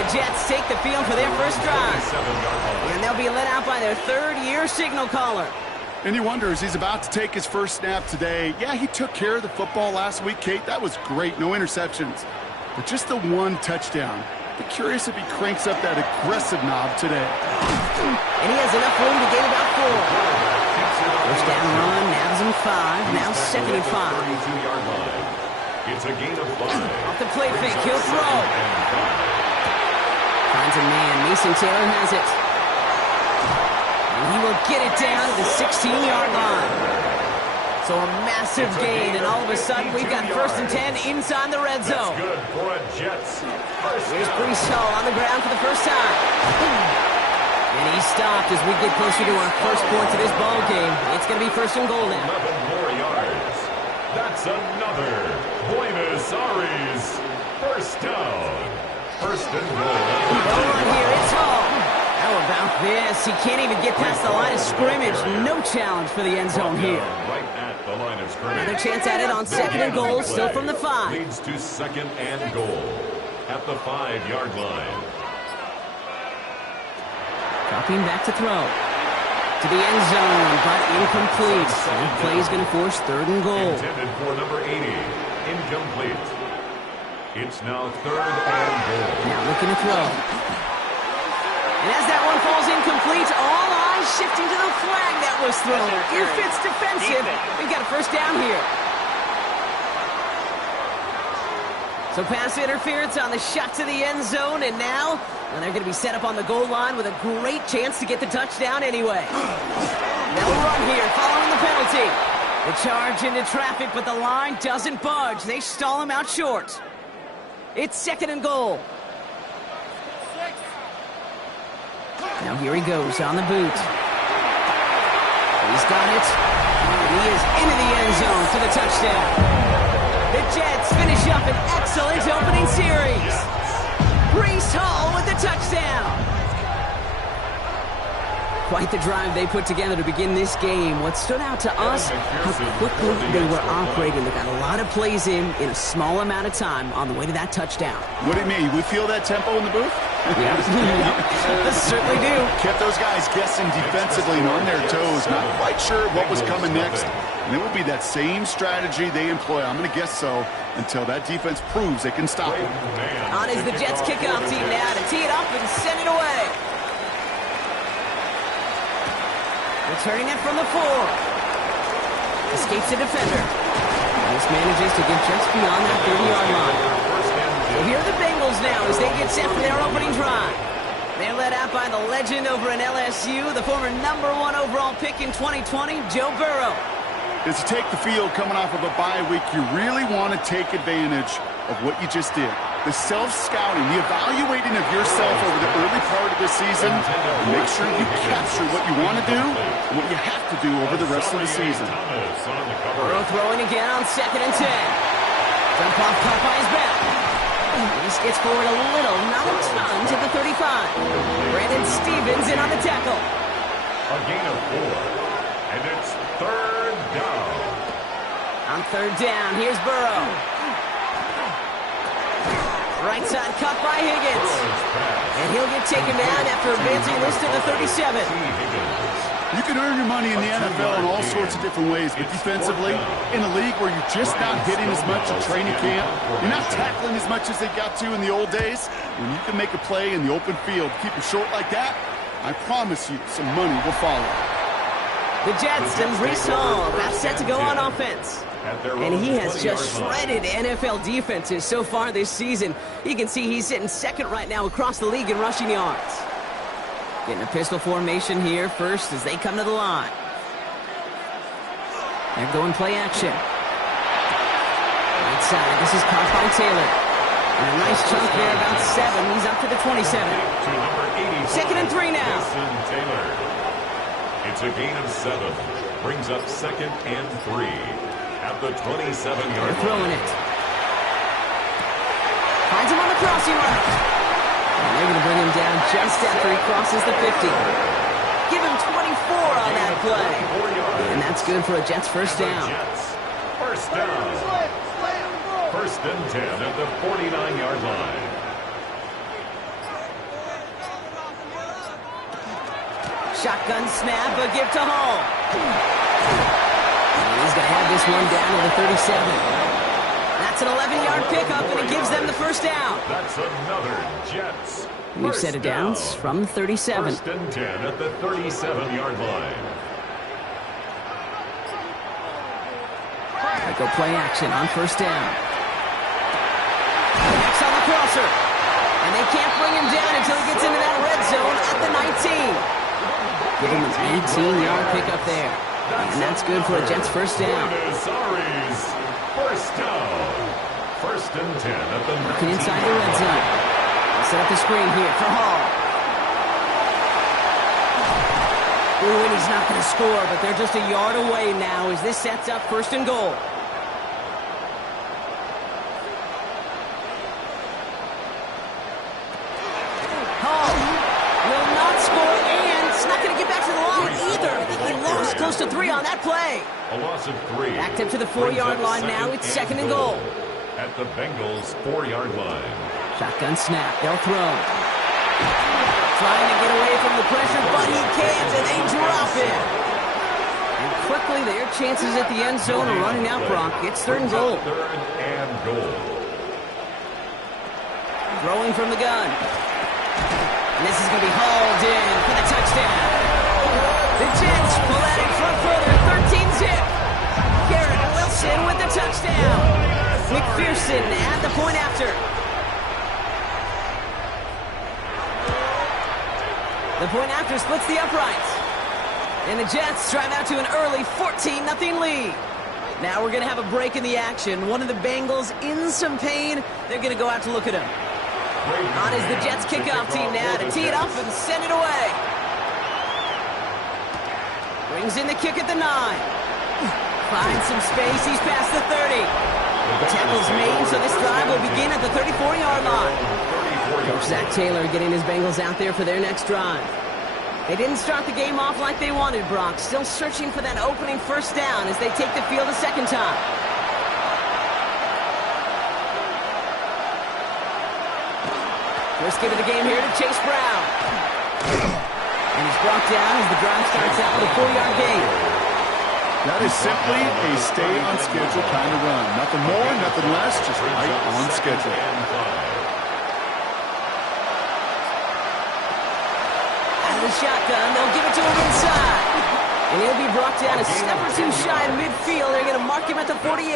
the Jets take the field for their first drive. And they'll be led out by their third-year signal caller. And he wonders, he's about to take his first snap today. Yeah, he took care of the football last week, Kate. That was great. No interceptions. But just the one touchdown. Be curious if he cranks up that aggressive knob today. And he has enough room to gain about 4. First down run, nabs him 5. Now second and 5. It's a gain of 5. Off the play fake, he'll throw. Finds a man. Mason Taylor has it. And he will get it down to the 16-yard line. So a massive gain, and all of a sudden we've got first and 10 inside the red zone. That's good for a Jets. Here's Brees Hall on the ground for the first time. And he stopped as we get closer to our first points of this ball game. It's going to be first and goal now. 11 more yards. That's another Buenos Aires first down. First and goal. Go on here, it's Hall. How about this? He can't even get past the line of scrimmage. No challenge for the end zone here. Right at the line of scrimmage. Another chance at it on second and goal, still from the 5. Leads to second and goal at the 5-yard line. Dropping back to throw. To the end zone, but incomplete. That play is going to force third and goal. Intended for number 80. Incomplete. It's now third and goal. Now looking to throw. And as that one falls incomplete, all eyes shifting to the flag that was thrown. If it's defensive, we've got a first down here. So pass interference on the shot to the end zone, and now they're going to be set up on the goal line with a great chance to get the touchdown anyway. They'll run here following the penalty. The charge into traffic, but the line doesn't budge. They stall him out short. It's second and goal. Now here he goes on the boot. He's got it. And he is into the end zone for the touchdown. The Jets finish up an excellent opening series. Brees Hall with the touchdown. Quite the drive they put together to begin this game. What stood out to us, how quickly they were operating. They got a lot of plays in a small amount of time on the way to that touchdown. What do you mean? We feel that tempo in the booth? Yeah, certainly do. Kept those guys guessing defensively and on their toes, not quite sure what was coming next. And it will be that same strategy they employ, I'm going to guess so, until that defense proves they can stop it. On is the Jets kickoff team now to tee it up and send it away. Returning it from the 4. Escapes the defender. And this manages to get just beyond that 30-yard line. So here are the Bengals now as they get set for their opening drive. They're led out by the legend over in LSU, the former #1 overall pick in 2020, Joe Burrow. As you take the field coming off of a bye week, you really want to take advantage of what you just did. The self-scouting, the evaluating of yourself over the early part of the season, and make sure you capture what you want to do and what you have to do over the rest of the season. Burrow throwing again on second and 10. Dump off caught by his back. He skids forward a little, not a ton, to the 35. Brandon Stevens in on the tackle. A gain of 4, and it's third down. On third down, here's Burrow. Right side cut by Higgins. And he'll get taken down after advancing this to the 37. You can earn your money in the NFL in all sorts of different ways, but defensively, in a league where you're just not hitting as much in training camp, you're not tackling as much as they got to in the old days, when you can make a play in the open field, keep it short like that, I promise you some money will follow. The Jets and Brees Hall about set to go on offense. And he has just shredded NFL defenses so far this season. You can see he's sitting second right now across the league in rushing yards. Getting a pistol formation here first as they come to the line. They're going play action. Right side, this is caught by Taylor. And a nice chunk there, about 7. He's up to the 27. Second and 3 now. It's a gain of 7. Brings up second and 3 at the 27-yard line. They're throwing it. Finds him on the crossing route. And they're going to bring him down just after he crosses the 50. Give him 24 on that play. And that's good for a Jets first down. First down. First and 10 at the 49-yard line. Shotgun snap, a give to Hall. And he's going to have this one down to the 37. That's an 11-yard pickup, and it gives them the first down. That's another Jets. We've set it down from 37. First and 10 at the 37-yard line. They go play action on first down. Next on the crosser. And they can't bring him down until he gets into that red zone at the 19. Give him an 18-yard pickup there. And that's good for a Jets first down. First down. First and 10 at the 19. Looking inside the red zone. Set up the screen here for Hall. Ooh, and he's not going to score, but they're just a yard away now as this sets up first and goal. Hall will not score, and it's not going to get back to the line either. I think he lost close to 3 on that play. A loss of 3. Backed up to the 4-yard line now. It's second and goal. At the Bengals' 4-yard line. Shotgun snap. They'll throw. Trying to get away from the pressure, but he can't, and they drop it. And quickly, their chances at the end zone are running out, Brock. It's third and goal. Third and goal. Throwing from the gun. And this is going to be hauled in for the touchdown. The Jets pull out in front further, 13-zip. Garrett Wilson with the touchdown. McPherson at the point after. The point after splits the uprights. And the Jets drive out to an early 14-0 lead. Now we're going to have a break in the action. One of the Bengals in some pain. They're going to go out to look at him. On is the Jets kickoff team now to tee it up and send it away. Brings in the kick at the 9. Finds some space. He's past the 30. Tackle's made, so this drive will begin at the 34-yard line. Coach Zach Taylor getting his Bengals out there for their next drive. They didn't start the game off like they wanted, Brock. Still searching for that opening first down as they take the field a second time. First give of the game here to Chase Brown. And he's brought down as the drive starts out with a 4-yard gain. That is simply a stay-on-schedule kind of run. Nothing more, nothing less, just right on schedule. Out of the shotgun, they'll give it to him inside. And he'll be brought down a step or two shy of midfield. They're going to mark him at the 48.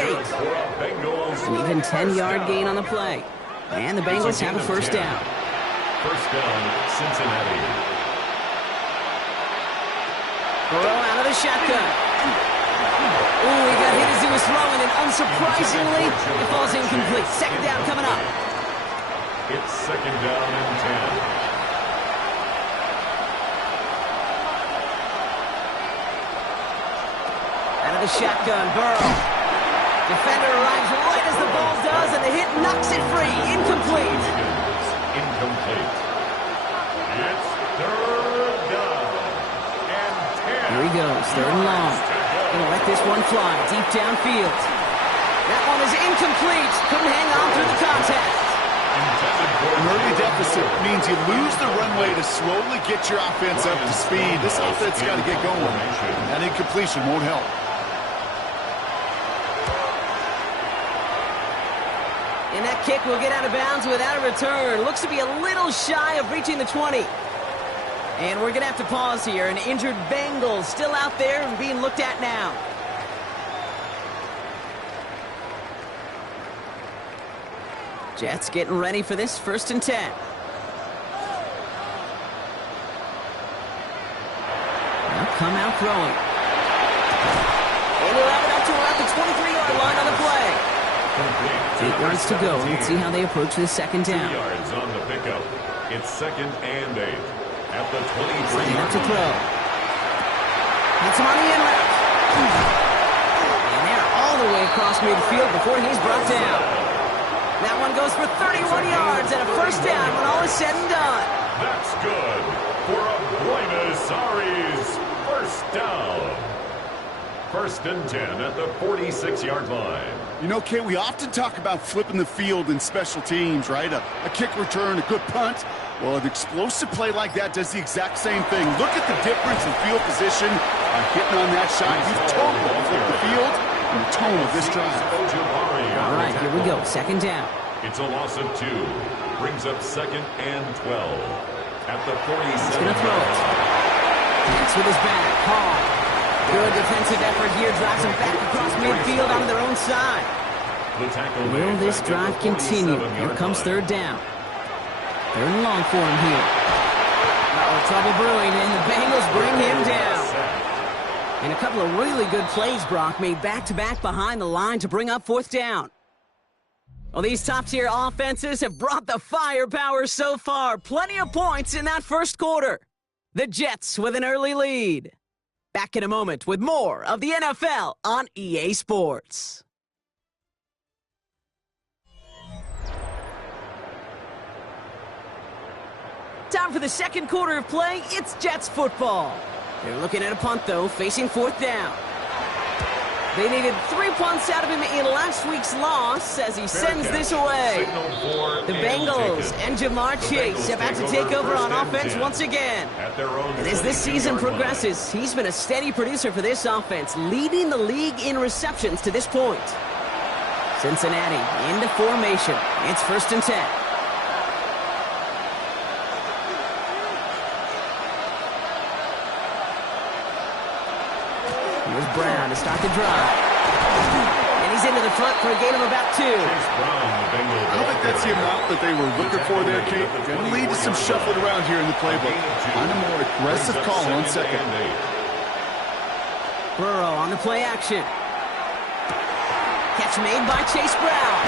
An even 10-yard gain on the play. And the Bengals have a first down. First down, Cincinnati. Burrow out of the shotgun. Ooh, he got hit as he was throwing, and unsurprisingly, it falls incomplete. Second down coming up. It's second down and 10. Out of the shotgun, Burrow. Defender arrives right as the ball does, and the hit knocks it free. Incomplete. Incomplete. It's third down and 10. Here he goes, third and long. Gonna let this one fly deep downfield. That one is incomplete. Couldn't hang on through the contact. An early deficit means you lose the runway to slowly get your offense up to speed. This offense got to get going. That incompletion won't help. And that kick will get out of bounds without a return. Looks to be a little shy of reaching the 20. And we're going to have to pause here. An injured Bengals still out there and being looked at now. Jets getting ready for this first and 10. Now come out throwing. And he'll have it up to around the 23-yard line on the play. 8 yards to go. Let's see how they approach this second down. 2 yards on the pickup. It's second and 8. At the 23. Setting up to throw. Gets him on the in route. And they're all the way across midfield before he's brought down. That one goes for 31 yards and a first down when all is said and done. That's good for a Buenos Aires first down. First and 10 at the 46-yard line. You know, Kate, we often talk about flipping the field in special teams, right? A kick return, a good punt. Well, an explosive play like that does the exact same thing. Look at the difference in field position by hitting on that shot. You've totally flipped the field and the tone of this drive. All right, here we go. Second down. It's a loss of 2. Brings up second and 12. At the 47. He's going to throw it. Hits with his back. Hall. Good defensive effort here. Drives them back across midfield on their own side. Will this drive continue? Here comes third down. Third and long for him here. Trouble brewing, and the Bengals bring him down. And a couple of really good plays, Brock, made back-to-back behind the line to bring up fourth down. Well, these top-tier offenses have brought the firepower so far. Plenty of points in that first quarter. The Jets with an early lead. Back in a moment with more of the NFL on EA Sports. Time for the second quarter of play. It's Jets football. They're looking at a punt, though, facing fourth down. They needed 3 punts out of him in last week's loss as he sends this away. The Bengals and Jamar Chase about to take over on offense once again. And as this season progresses, he's been a steady producer for this offense, leading the league in receptions to this point. Cincinnati into formation. It's first and 10. Here's Brown to start the drive. And he's into the front for a gain of about 2. I don't think that's the amount that they were looking for there, Kate. Going to lead to some shuffling around here in the playbook. Find a more aggressive call on second. Burrow on the play action. Catch made by Chase Brown.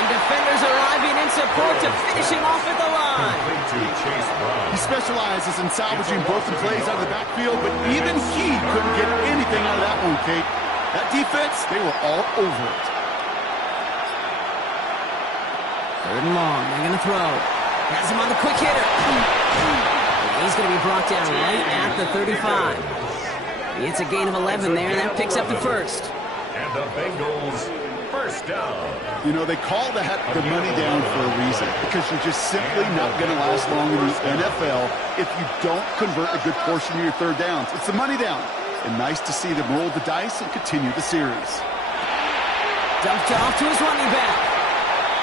And defenders arriving in support to finish him off at the line. He specializes in salvaging broken plays out of the backfield, but even he couldn't get anything out of that one, Kate. That defense, they were all over it. Third and long. They're going to throw. Has him on the quick hitter. He's going to be brought down right at the 35. It's a gain of 11 there, and that picks up the first. And the Bengals first down. You know, they call that the money down for a reason, because you're just simply not going to last long in the NFL if you don't convert a good portion of your third downs. It's the money down. And nice to see them roll the dice and continue the series. Dumped off to his running back.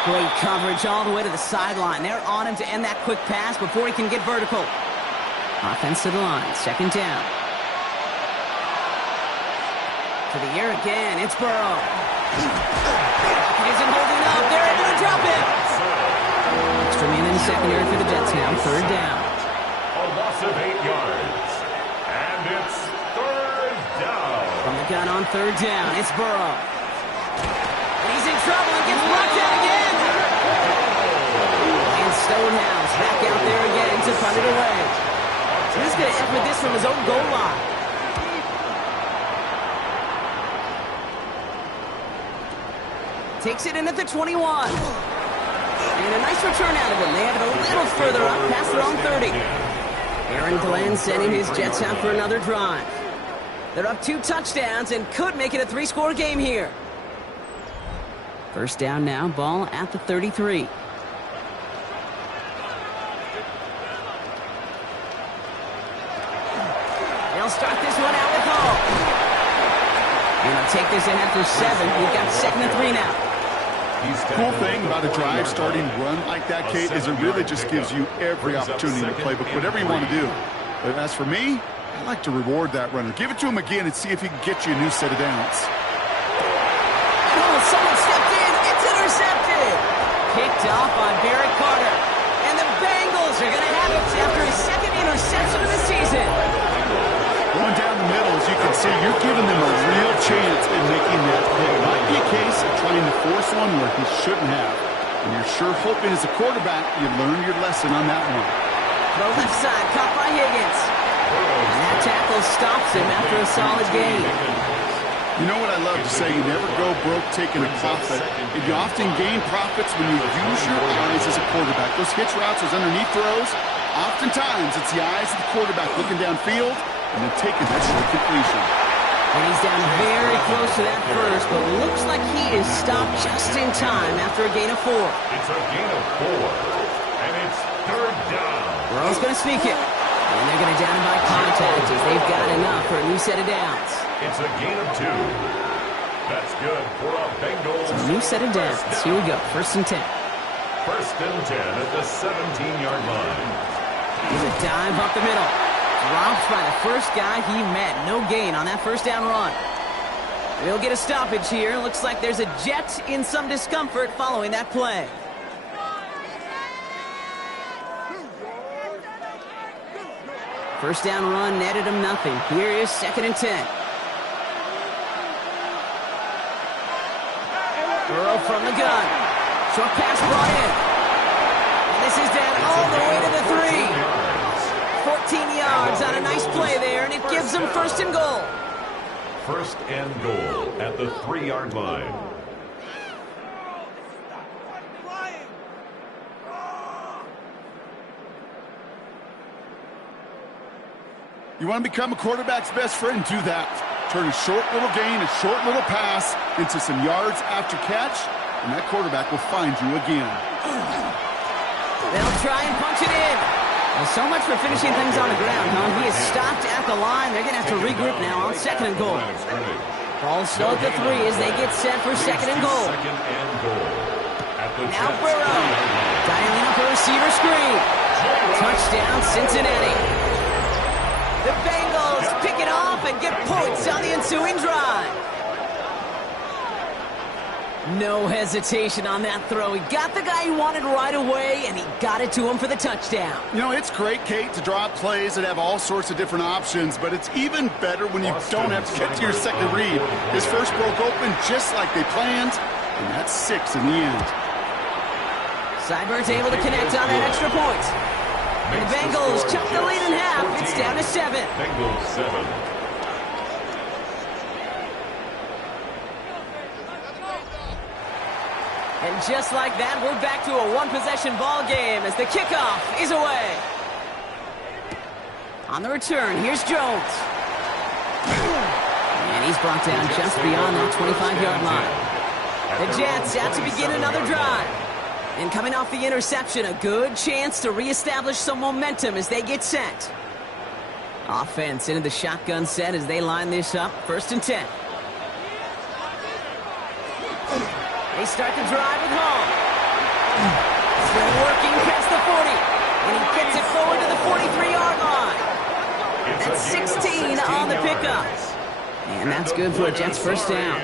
Great coverage all the way to the sideline. They're on him to end that quick pass before he can get vertical. Offense to the line. Second down. To the air again. It's Burrow. Isn't holding up. They're able to drop it. Extra man in the secondary for the Jets now. Third down. A loss of 8 yards. And it's third down. From the gun on third down. It's Burrow. And he's in trouble and gets brought down again. And Stonehouse back out there again to punt it away. So he's going to effort this from his own goal line. Takes it in at the 21. And a nice return out of him. They have it a little further up past their own 30. Aaron Glenn sending his Jets out for another drive. They're up 2 touchdowns and could make it a 3-score game here. First down now, ball at the 33. They'll start this one out with Hall. And they'll take this ahead for 7. We've got second and 3 now. Cool thing about a drive starting run like that, Kate, is it really just gives you every opportunity in the playbook, whatever you want to do. But as for me, I like to reward that runner. Give it to him again and see if he can get you a new set of downs. Oh, someone stepped in. It's intercepted. Picked off by Barrett Carter. And the Bengals are going to have it after his second interception of the season. Going down the middle, as you can see, you're giving them a real chance in making that pick. Might be a case of trying to force one where he shouldn't have. And you're sure hoping as a quarterback you learn your lesson on that one. The left side caught by Higgins. And that tackle stops him after a solid gain. You know what I love to say, you never go broke taking a profit. And you often gain profits when you use your eyes as a quarterback. Those hitch routes, those underneath throws, oftentimes it's the eyes of the quarterback looking downfield and then taking that short completion. And he's down very close to that first, but looks like he is stopped just in time after a gain of 4. It's a gain of 4, and it's third down. Burrow's going to sneak it. And they're going to down him by contact as they've got enough for a new set of downs. It's a gain of 2. That's good for a Bengals. A new set of downs. Here we go. First and 10. First and 10 at the 17-yard line. He's a dive up the middle. Dropped by the first guy he met. No gain on that first down run. We'll get a stoppage here. Looks like there's a Jet in some discomfort following that play. First down run netted him nothing. Here is second and 10. Burrow from the gun. Short pass brought in. And this is down all the way to the 3. 14 yards on a nice play there, and it gives them first and goal. First and goal at the 3-yard line. You want to become a quarterback's best friend? Do that. Turn a short little gain, a short little pass into some yards after catch, and that quarterback will find you again. They'll try and punch it in. Well, so much for finishing things on the ground, huh? He is stopped at the line. They're going to have to regroup now on second and goal. Ball still at the 3 as they get set for second and goal. Now Burrow. Dialing up a receiver screen. Touchdown, Cincinnati. The Bengals pick it off and get points on the ensuing drive. No hesitation on that throw. He got the guy he wanted right away, and he got it to him for the touchdown. You know, it's great, Kate, to draw up plays that have all sorts of different options, but it's even better when you don't have to get to your second read. His first broke open just like they planned, and that's 6 in the end. Seibert's able to connect on that extra point. And the Bengals chop the lead in half. It's down to 7. Bengals 7. And just like that, we're back to a one-possession ball game as the kickoff is away. On the return, here's Jones. And he's brought down just beyond that 25-yard line. The Jets out to begin another drive. And coming off the interception, a good chance to reestablish some momentum as they get set. Offense into the shotgun set as they line this up. First and 10. They start the drive with Hall. Still working past the 40. And he gets it forward to the 43-yard line. That's 16 on the pickup. And that's good for a Jets first down.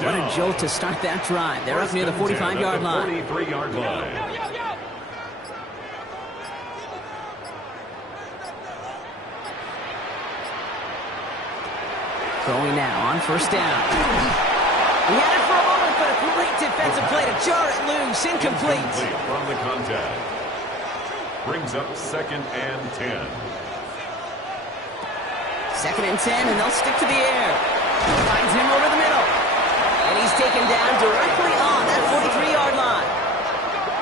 What a jolt to start that drive. They're up near the 45-yard line. 43-yard line. Going now on first down. He had it for a moment, but a great defensive play to jar it loose. Incomplete. From the contact. Brings up second and 10. Second and 10, and they'll stick to the air. Finds him over the middle. And he's taken down directly on that 43-yard line.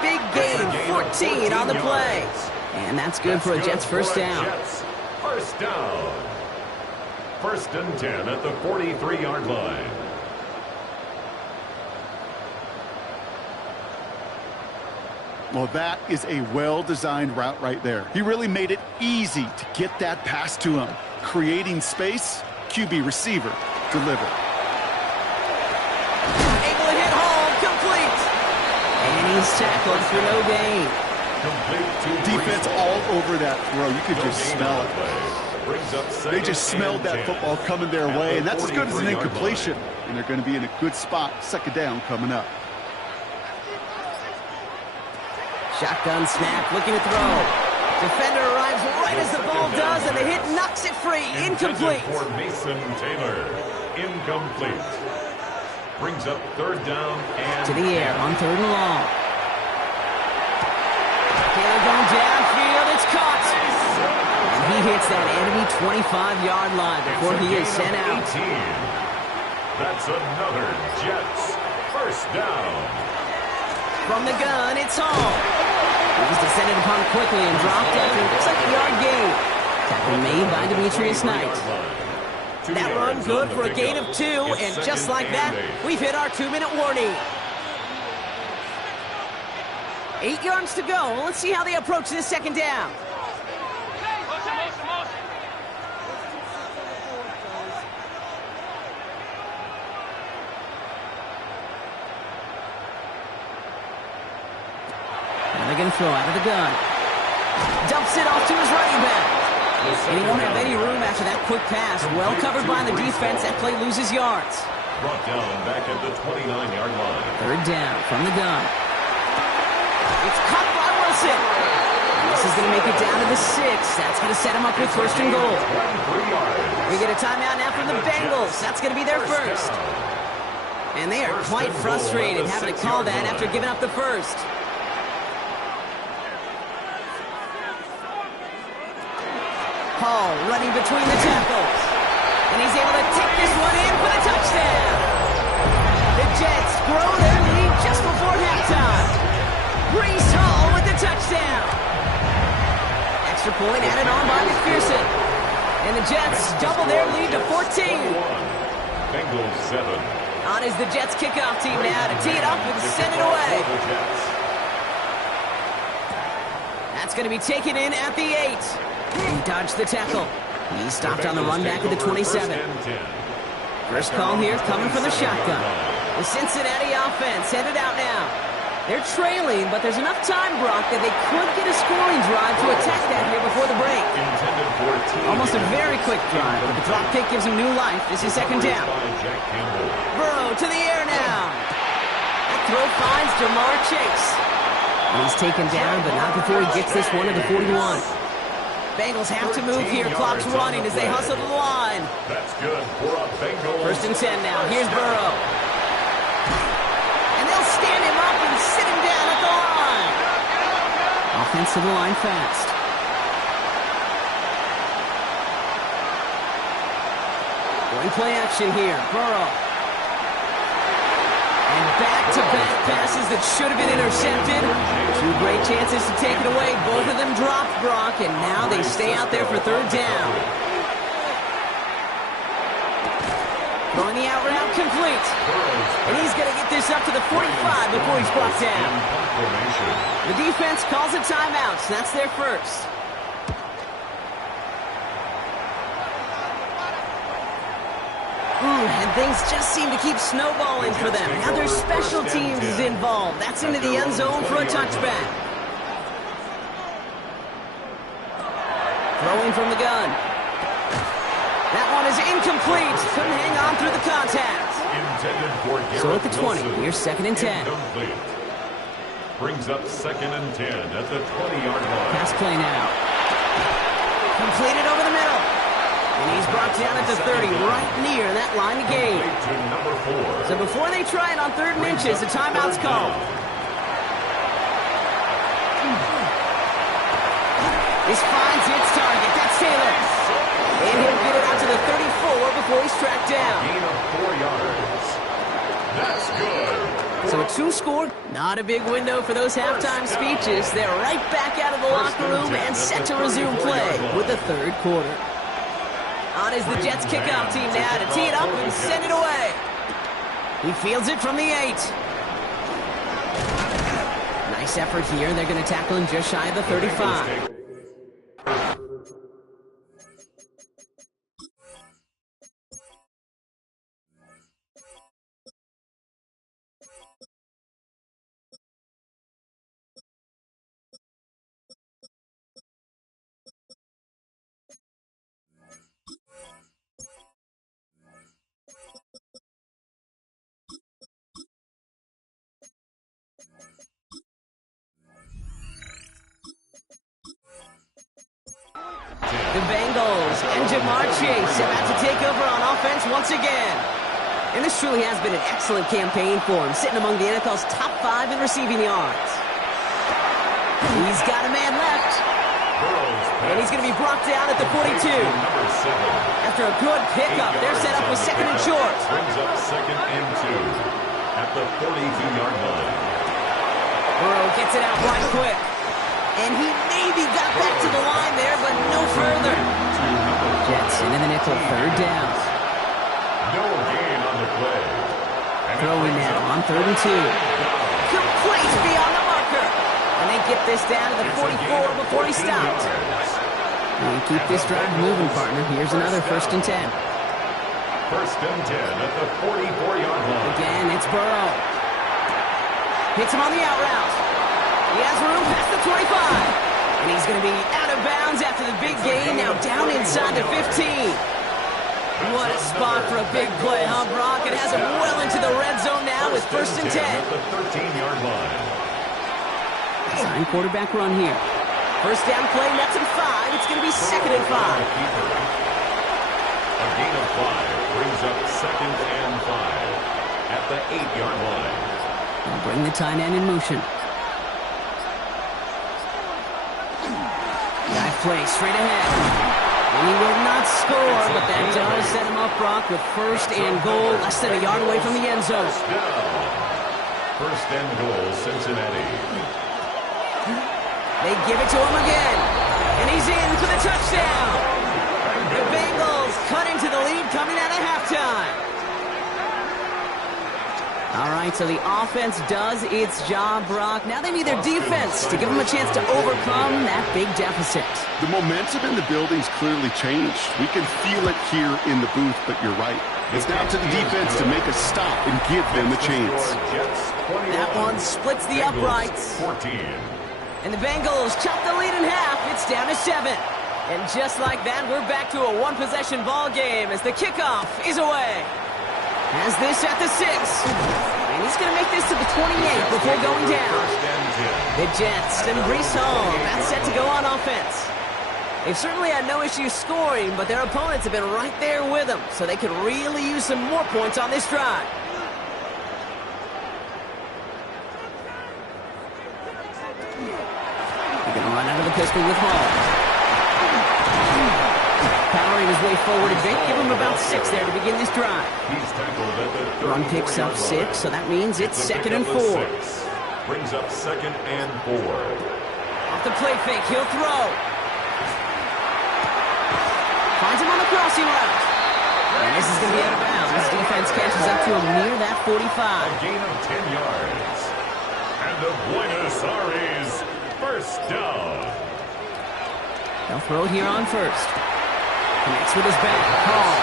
Big gain, 14 on the play. And that's good for a Jets first down. First down. First and 10 at the 43-yard line. Well, that is a well-designed route right there. He really made it easy to get that pass to him. Creating space, QB receiver, deliver. Able to hit home, complete. And he's tackled for no gain. Defense all over that throw. You could just smell it. They just smelled that football coming their way, and that's as good as an incompletion. And they're going to be in a good spot, second down coming up. Shotgun snap, looking to throw. Defender arrives right as the ball does, and the hit knocks it free. Incomplete. For Mason Taylor. Incomplete. Brings up third down and to the air on third and long. Taylor going downfield. It's caught. And he hits that enemy 25-yard line before he is sent out. 18. That's another Jets first down. From the gun, it's Hall. He's descended upon quickly and dropped after it looks like a yard gain. Tackle made by Demetrius Knight. That run good for a gain of 2, and just like that, we've hit our 2-minute warning. 8 yards to go. Let's see how they approach this second down. And they're going to throw out of the gun. Dumps it off to his running back. And he won't have any room after that quick pass. Well covered by the defense. That play loses yards. Brought down back at the 29-yard line. Third down from the gun. It's caught by Wilson. And this is going to make it down to the 6. That's going to set him up with first and goal. We get a timeout now from the Bengals. That's going to be their first. And they are quite frustrated having to call that after giving up the first. Hall running between the tackles. And he's able to take this one in for the touchdown. The Jets grow their lead just before halftime. Brees Hall with the touchdown. Extra point added on by McPherson. And the Jets double their lead to 14. Bengals 7. On is the Jets kickoff team now to tee it up and send it away. That's going to be taken in at the 8. He dodged the tackle. He's stopped on the run back at the 27. First call here coming from the shotgun. The Cincinnati offense headed out now. They're trailing, but there's enough time, Brock, that they could get a scoring drive to attack that here before the break. Almost a very quick drive, but the drop kick gives him new life. This is second down. Burrow to the air now. That throw finds Jamar Chase. And he's taken down, but not before he gets this one to the 41. Bengals have to move here. Clock's running as they hustle to the line. That's good for a Bengals. First and 10 now. Here's Burrow. And they'll stand him up and sit him down at the line. Offense to the line fast. Going play action here. Burrow. And back-to-back passes that should have been intercepted. 2 great chances to take it away. Both of them dropped, Brock, and now they stay out there for third down. Throwing the out route complete. And he's going to get this up to the 45 before he's brought down. The defense calls a timeout, so that's their first. And things just seem to keep snowballing for them. Now their special teams is involved. That's into the end zone for a touchback. Throwing from the gun. That one is incomplete. Couldn't hang on through the contact. So at the 20, here's second and 10. Brings up second and 10 at the 20-yard line. Pass play now. Completed over the middle. And he's brought down at the 30, right near that line of gain. So before they try it on 3rd and inches, a timeout's called. This finds its target. That's Taylor. And he'll get it out to the 34 before he's tracked down. Gain of 4 yards. That's good. So a 2-score, not a big window for those halftime speeches. They're right back out of the locker room and set to resume play with the 3rd quarter. On is the Jets kickoff team now to tee it up and send it away. He fields it from the 8. Nice effort here. They're going to tackle him just shy of the 35. The Bengals and Jamar Chase about to take over on offense once again. And this truly has been an excellent campaign for him, sitting among the NFL's top 5 in receiving yards. He's got a man left. And he's going to be brought down at the 42. After a good pickup, they're set up with second and short. Brings up second and 2 at the 42-yard line. Burrow gets it out right quick. And he maybe got back to the line there, but no further. Jets into the nickel, third down. throwing now on 3rd and 2. Complete beyond the marker. And they get this down to the 44 before he stopped. And keep this drive moving, partner. Here's another 1st and 10. 1st and 10 at the 44-yard line. Again, it's Burrow. Hits him on the out route. He has room past the 25. And he's going to be out of bounds after the big gain, now down inside the 15. What a spot for a big play, huh, Brock? It has him well into the red zone now with 1st and 10. At the 13-yard line. Design quarterback run here. 1st down play, nets him 5. It's going to be 2nd and 5. A gain of 5 brings up 2nd and 5 at the 8-yard line. They'll bring the tight end in motion. Dive play straight ahead. And he will not score, but that does set him up, Brock, with 1st and goal, less than a yard away from the end zone. 1st and goal, Cincinnati. They give it to him again, and he's in for the touchdown. The Bengals cut into the lead coming out of halftime. All right, so the offense does its job, Brock. Now they need their defense to give them a chance to overcome that big deficit. The momentum in the building's clearly changed. We can feel it here in the booth, but you're right. It's down to the defense to make a stop and give them a chance. That one splits the uprights. 14. And the Bengals chop the lead in half. It's down to 7. And just like that, we're back to a one-possession ball game as the kickoff is away. Has this at the 6. And he's going to make this to the 28 before going down. The Jets and Brees Hall, that's set to go on offense. They've certainly had no issue scoring, but their opponents have been right there with them, so they could really use some more points on this drive. They're going to run out of the pistol with Hall. Powering his way forward a bit. Give him about 6 there to begin this drive. He's tackled at the Run picks up 6, so that means it's 2nd and 4. Brings up 2nd and 4. Off the play fake, he'll throw. Finds him on the crossing route. And this is going to be out of bounds. Defense catches up to him near that 45. A gain of 10 yards. And the Buenos Aires 1st down. They'll throw it here on 1st. Connects with his back. Hall.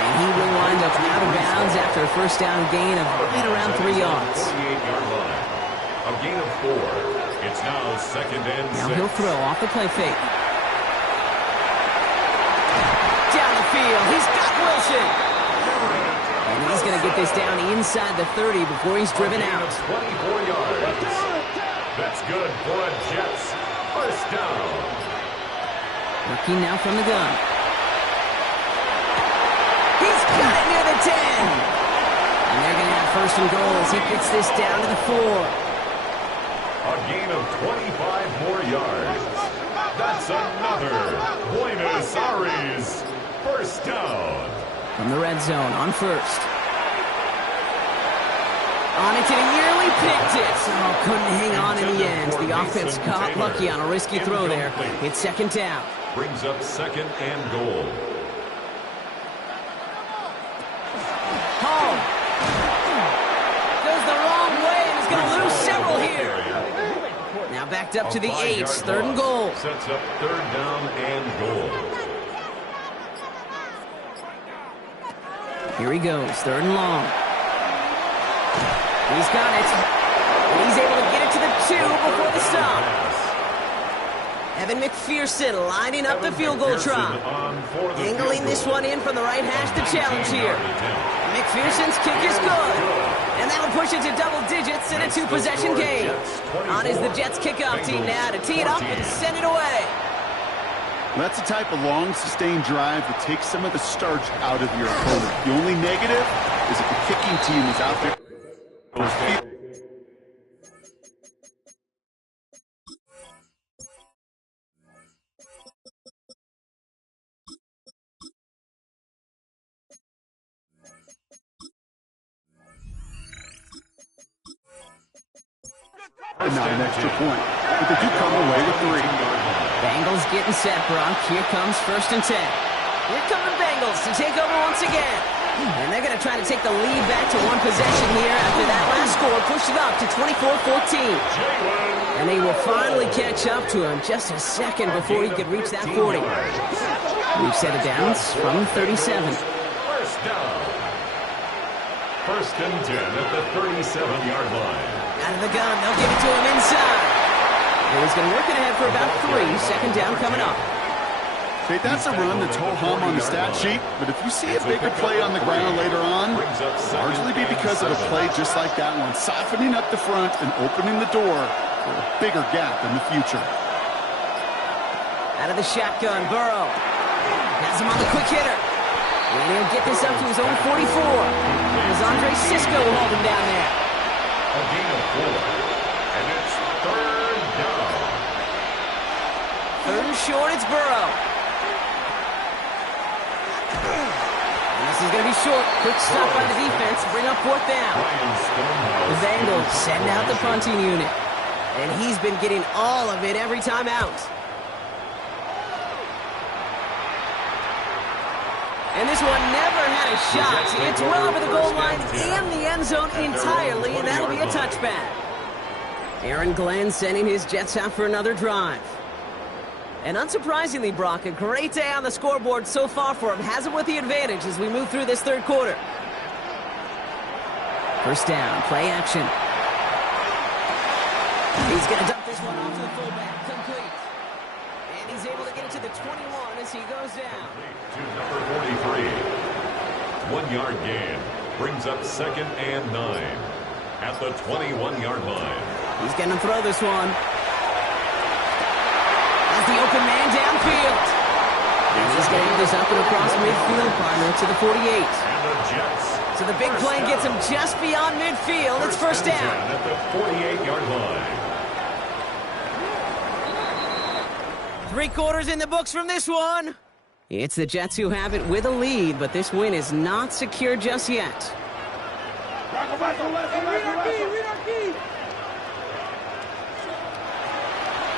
And he will wind up out of bounds after a 1st down gain of right around 3 yards. 48-yard line. A gain of 4. It's now 2nd and 6. Now he'll throw off the play fake. Down the field. He's got Wilson. And he's going to get this down inside the 30 before he's driven out. 24 yards. That's good for a Jets 1st down. Looking now from the gun. He's got it near the 10. And they're going to have 1st and goal as he gets this down to the 4. A gain of 25 more yards. That's another Buenos Aires 1st down. From the red zone on 1st. On it, and he nearly picked it. Oh, couldn't hang on in the end. The offense got lucky on a risky throw there. It's 2nd down. Brings up 2nd and goal. Hall goes the wrong way and is going to lose several here. Now backed up to the 8, 3rd and goal. Sets up 3rd down and goal. Here he goes, 3rd and long. He's got it. And he's able to get it to the 2 before the stop. Evan McPherson lining up the field goal try. Angling this one in from the right hash to challenge here. McPherson's kick is good. And that'll push it to double digits in a 2-possession game. On is the Jets kickoff team now to tee it up and send it away. That's the type of long, sustained drive that takes some of the starch out of your opponent. The only negative is if the kicking team is out there. And not an extra point, but they do come away with 3. Bengals getting set, Brock. Here comes 1st and 10. Here come the Bengals to take over once again. And they're going to try to take the lead back to one possession here after that last score pushed it up to 24-14. And they will finally catch up to him just a second before he could reach that 40. We've set it down from 37. First down. First and 10 at the 37-yard line. Out of the gun, they'll give it to him inside. And he's going to work it ahead for about 3. Second down coming up. Okay, that's a run that's ho-hum on the stat sheet, but if you see a bigger play on the ground later on, largely be because of a play just like that one, softening up the front and opening the door for a bigger gap in the future. Out of the shotgun, Burrow has him on the quick hitter. And he'll get this up to his own 44. As Andre Sisco will hold him down there. A gain of 4. And it's third down. Third and short, it's Burrow. And this is going to be short. Quick stop by the defense. Bring up fourth down. The Bengals send out the punting unit. And he's been getting all of it every time out. And this one never had a shot. It's well over the goal line and the end zone entirely, and that'll be a touchback. Aaron Glenn sending his Jets out for another drive. And unsurprisingly, Brock, a great day on the scoreboard so far for him. Has it with the advantage as we move through this third quarter. First down, play action. He's going to dump this one off to the fullback, complete. And he's able to get it to the 21 as he goes down. To number 43. 1-yard gain. Brings up second and 9. At the 21-yard line. He's going to throw this one. As the open man downfield. And he's going to get this up and across midfield, partner, to the 48. And the Jets. So the big play gets him just beyond midfield. It's first down. At the 48-yard line. 3 quarters in the books from this one. It's the Jets who have it with a lead, but this win is not secure just yet.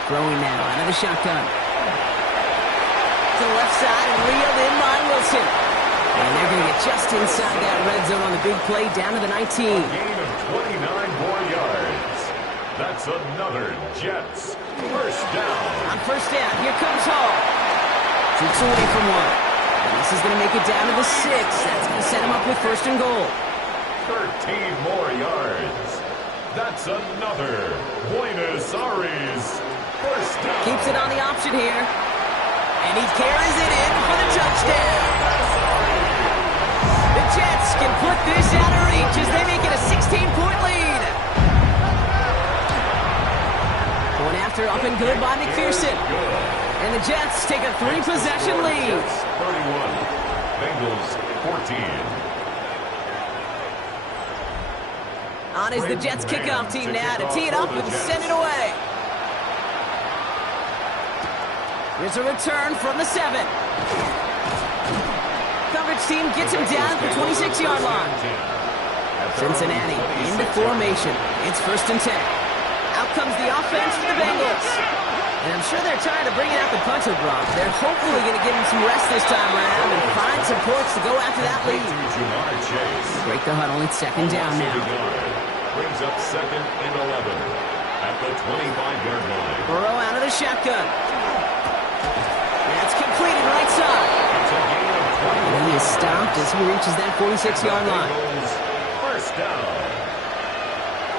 Throwing now out of the shotgun. To the left side and reeled in by Wilson. And they're going to get just inside that red zone on the big play down to the 19. Gain of 29 more yards. That's another Jets first down. On first down, here comes Hall. Shoots away from one. And this is going to make it down to the 6. That's going to set him up with first and goal. 13 more yards. That's another Buenos Aires first down. Keeps it on the option here. And he carries it in for the touchdown. The Jets can put this out of reach as they make it a 16-point lead. Going after up and good by McPherson. And the Jets take a 3-possession lead. 31. Bengals 14. On is the Jets kickoff team now to tee it up and send it away. Here's a return from the 7. Coverage team gets him down at the 26-yard line. Cincinnati into formation. It's first and 10. Out comes the offense for the Bengals. And I'm sure they're trying to bring out the punter, Brock. They're hopefully going to give him some rest this time around and find some points to go after that lead. Break the huddle. It's second down now. Brings up second and 11 at the 25-yard line. Burrow out of the shotgun. That's completed right side. And he is stopped as he reaches that 46-yard line. First down.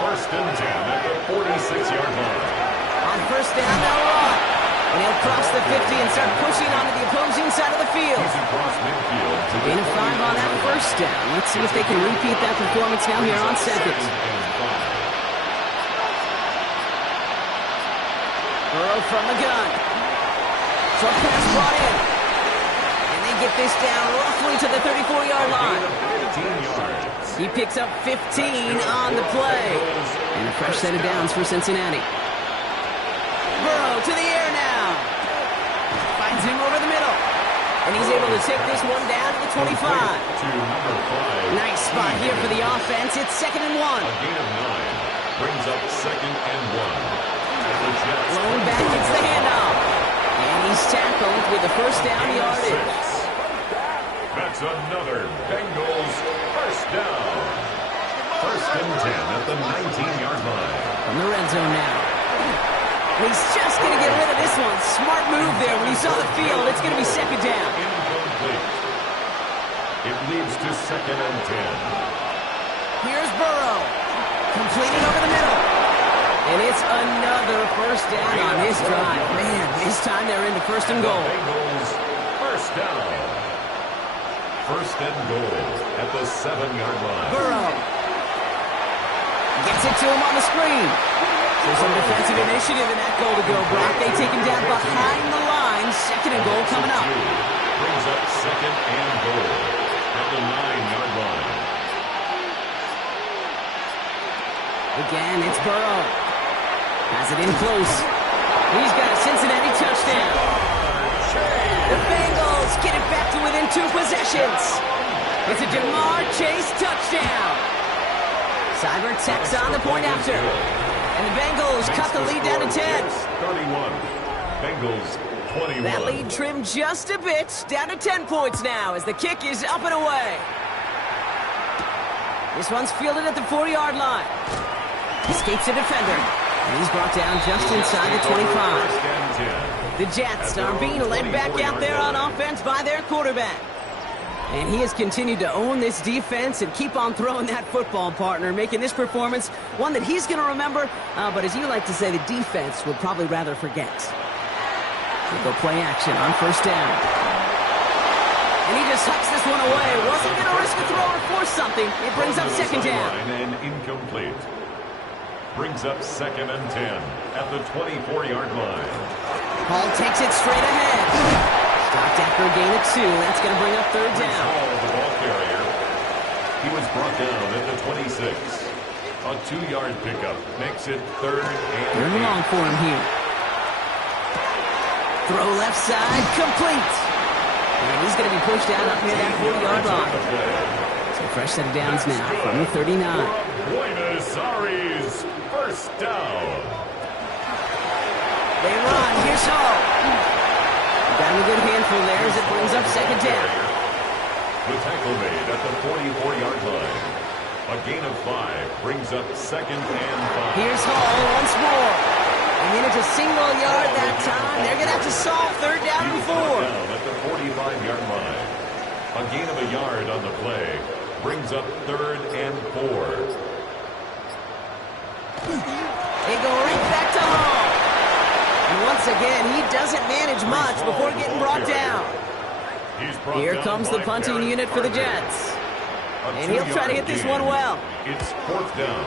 First and 10 at the 46-yard line. On first down, they'll run. And he'll cross the 50 and start pushing onto the opposing side of the field. Gain of 5 on that first down. Let's see if they can repeat that performance now here on second. Burrow from the gun. Short pass brought in. And they get this down roughly to the 34-yard line. He picks up 15 on the play. And a fresh set of downs for Cincinnati. Burrow to the air now. Finds him over the middle. And he's able to take this one down to the 25. Nice spot here for the offense. It's second and 1. A gain of 9 brings up second and 1. Lone back gets the handoff. And he's tackled with the first down yardage. That's another Bengals first down. First and 10 at the 19-yard line. From the red zone now. He's just going to get rid of this one. Smart move there when he saw the field. It's going to be second down. Incomplete. It leads to second and 10. Here's Burrow. Completed over the middle. And it's another first down on this drive. Man, this time they're into first and goal. Bengals first down. First and goal at the 7-yard line. Burrow gets it to him on the screen. So some defensive initiative in that goal to go, Brock. They take him down behind the line. Second and goal coming up. Brings up second and goal at the 9-yard line. Again, it's Burrow. Has it in close. He's got a Cincinnati touchdown. The Bengals get it back to within 2 possessions. It's a Jamar Chase touchdown. Cyber techs on the point after. And the Bengals cut the lead down to 10. 31. Bengals 21. That lead trimmed just a bit. Down to 10 points now as the kick is up and away. This one's fielded at the 40-yard line. Escapes a defender. And he's brought down just inside the 25. The Jets are being led back out there on offense by their quarterback. And he has continued to own this defense and keep on throwing that football, partner, making this performance one that he's going to remember, but as you like to say, the defense would probably rather forget. We'll go play action on first down. And he just tucks this one away. Wasn't going to risk a throw or force something. It brings up second down. And incomplete. Brings up second and 10 at the 24-yard line. Hall takes it straight ahead. Stopped after a gain of 2. That's going to bring up third down. The ball carrier. He was brought down at the 26. A 2-yard pickup makes it third and 3rd long for him here. Throw left side, complete. And he's going to be pushed out up near that 40-yard line. So fresh set of downs now from the 39. Buenos Aires, first down. They run. Here's Hall. Got a good handful there as it brings up second down. The tackle made at the 44-yard line. A gain of 5 brings up second and 5. Here's Hall once more. And then it's a single yard that time. They're going to have to solve third down and 4. Down at the 45-yard line. A gain of a yard on the play brings up third and 4. They go right back to Hall. And once again, he doesn't manage much before getting brought down. Here comes the punting unit for the Jets. And he'll try to hit this one well. It's fourth down.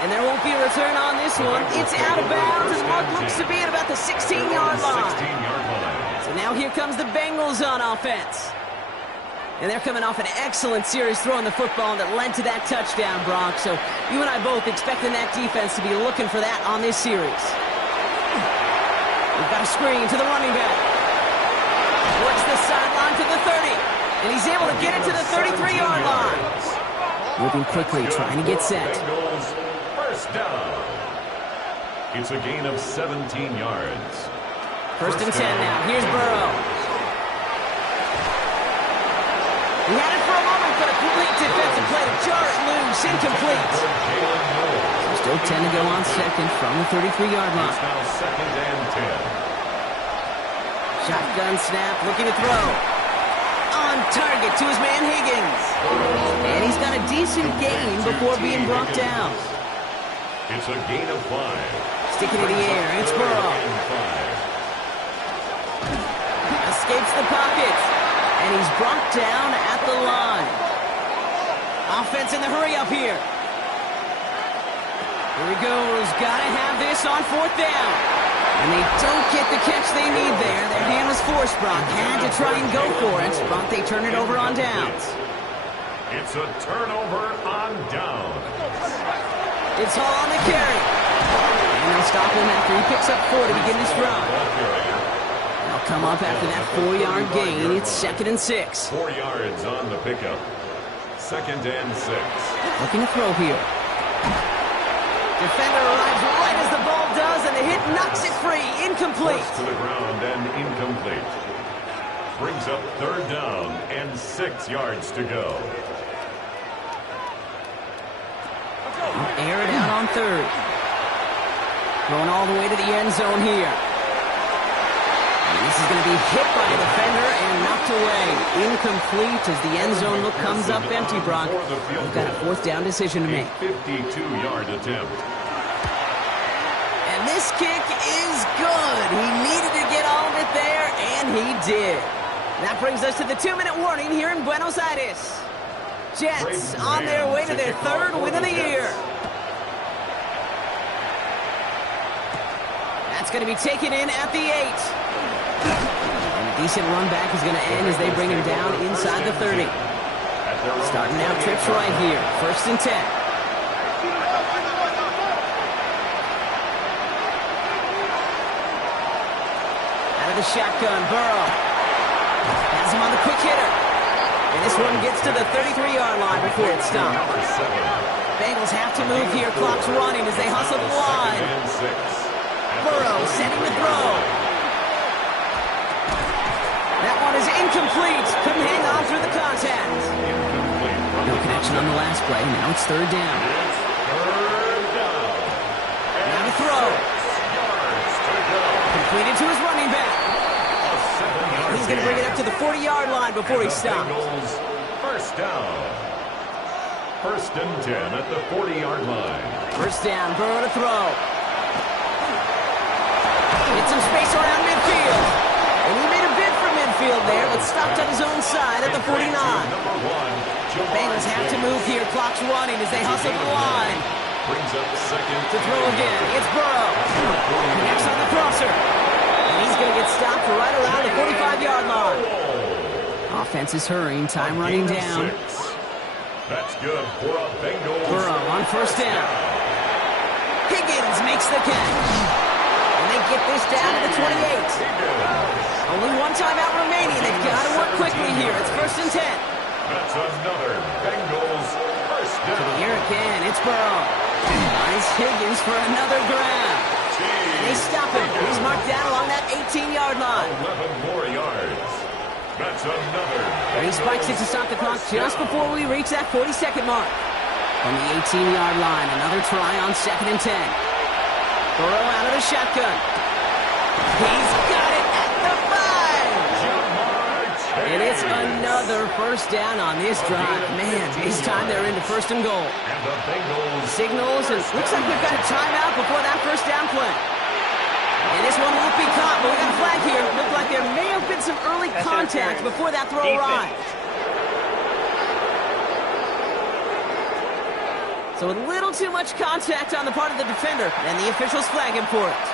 And there won't be a return on this one. It's out of bounds, and what looks to be at about the 16-yard line. 16-yard line. So now here comes the Bengals on offense. And they're coming off an excellent series throwing the football that led to that touchdown, Brock. So you and I both expecting that defense to be looking for that on this series. We've got a screen to the running back. Works the sideline to the 30. And he's able to get it to the 33-yard line. Moving quickly, trying to get set. Bengals first down. It's a gain of 17 yards. First and 10 now. Here's Burrow. He had it for a moment, but a complete defensive play to jar it loose. Incomplete. So still 10 to go on second from the 33-yard line. It's now second and 10. Shotgun snap, looking to throw. On target to his man Higgins. And he's got a decent gain before being brought down. It's a gain of 5. Sticking in the air, it's Burrow. Escapes the pocket. And he's brought down at the line. Offense in the hurry up here. Here he goes. Gotta have this on fourth down. And they don't get the catch they need there. Their hand was forced, Brock. Had to try and go for it, but they turn it over on downs. It's a turnover on downs. It's Hall on the carry. And they'll stop him after he picks up 4 to begin this drive. They'll come up after that 4-yard gain. It's second and 6. 4 yards on the pickup. Second and 6. Looking to throw here. Defender arrives right as the ball does, and the hit knocks it free. Incomplete. Forced to the ground and incomplete. brings up 3rd down and 6 yards to go. Air it out on 3rd. Going all the way to the end zone here. And this is going to be hit by a defender and knocked away. Incomplete as the end zone look comes up empty, Brock. We've got a 4th down decision to make. 52-yard attempt. And this kick is good. He needed to get all of it there, and he did. That brings us to the 2-minute warning here in Buenos Aires. Jets on their way to their 3rd win of the year. That's going to be taken in at the 8. And a decent run back is going to end as they bring him down inside the 30. Starting now trips right here. 1st and 10. Out of the shotgun, Burrow. Has him on the quick hitter. And this one gets to the 33-yard line before it's stopped. Bengals have to move here. Clock's running as they hustle the line. Burrow setting the throw. That one is incomplete. Couldn't hang on through the contact. No connection on the last play. Now it's 3rd down. Now to throw. Completed to his running back. He's going to bring it up to the 40-yard line before he stops. 1st down. 1st and 10 at the 40-yard line. 1st down, Burrow to throw. Get some space around midfield. And he made a bid for midfield there, but stopped on his own side at the 49. Bengals have to move here. Clock's running as they hustle the line. Brings up 2nd To throw again. It's Burrow. Connects on the crosser. He's going to get stopped right around the 45-yard line. Offense is hurrying. Time running down. That's good for a Bengals. Burrow on 1st down. Higgins makes the catch. And they get this down to the 28. Only 1 timeout remaining. They've got to work quickly here. It's 1st and 10. That's another Bengals 1st down. To the air again. It's Burrow. Nice Higgins for another grab. And they stop him. He's marked down along that 18-yard line. 11 more yards. That's another. And he spikes it to stop the clock just before we reach that 40-second mark. From the 18-yard line, another try on 2nd and 10. Burrow out of the shotgun. He's got it at the 5. And it's another 1st down on this drive. Man, this time they're into 1st and goal. And the Bengals Signals, and looks like we've got a timeout before that 1st down play. And this one won't be caught, but we got a flag here. Looked like there may have been some early contact before that throw arrived. So a little too much contact on the part of the defender, and the officials flag him for it.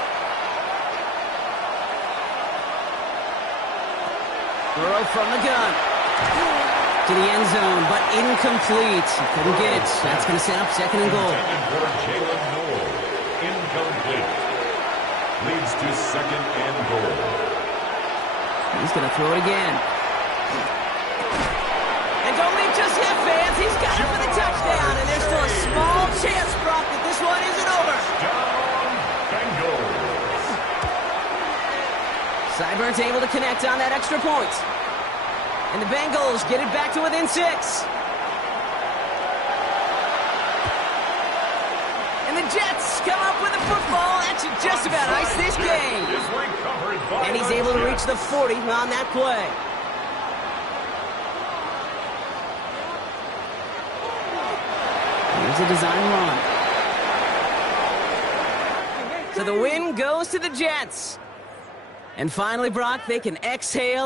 Burrow from the gun. To the end zone, but incomplete. He couldn't get it. That's going to set up 2nd and goal. Incomplete. Leads to 2nd and goal. He's going to throw it again. And don't leave just yet, fans. He's got it for the touchdown, and there's still a small chance, Brock, that this one isn't over. Bengals. Seibert's able to connect on that extra point. And the Bengals get it back to within 6. And the Jets come up with a football that should just about ice this game. And he's able to reach the 40 on that play. Here's a design run. So the win goes to the Jets. And finally, Brock, they can exhale.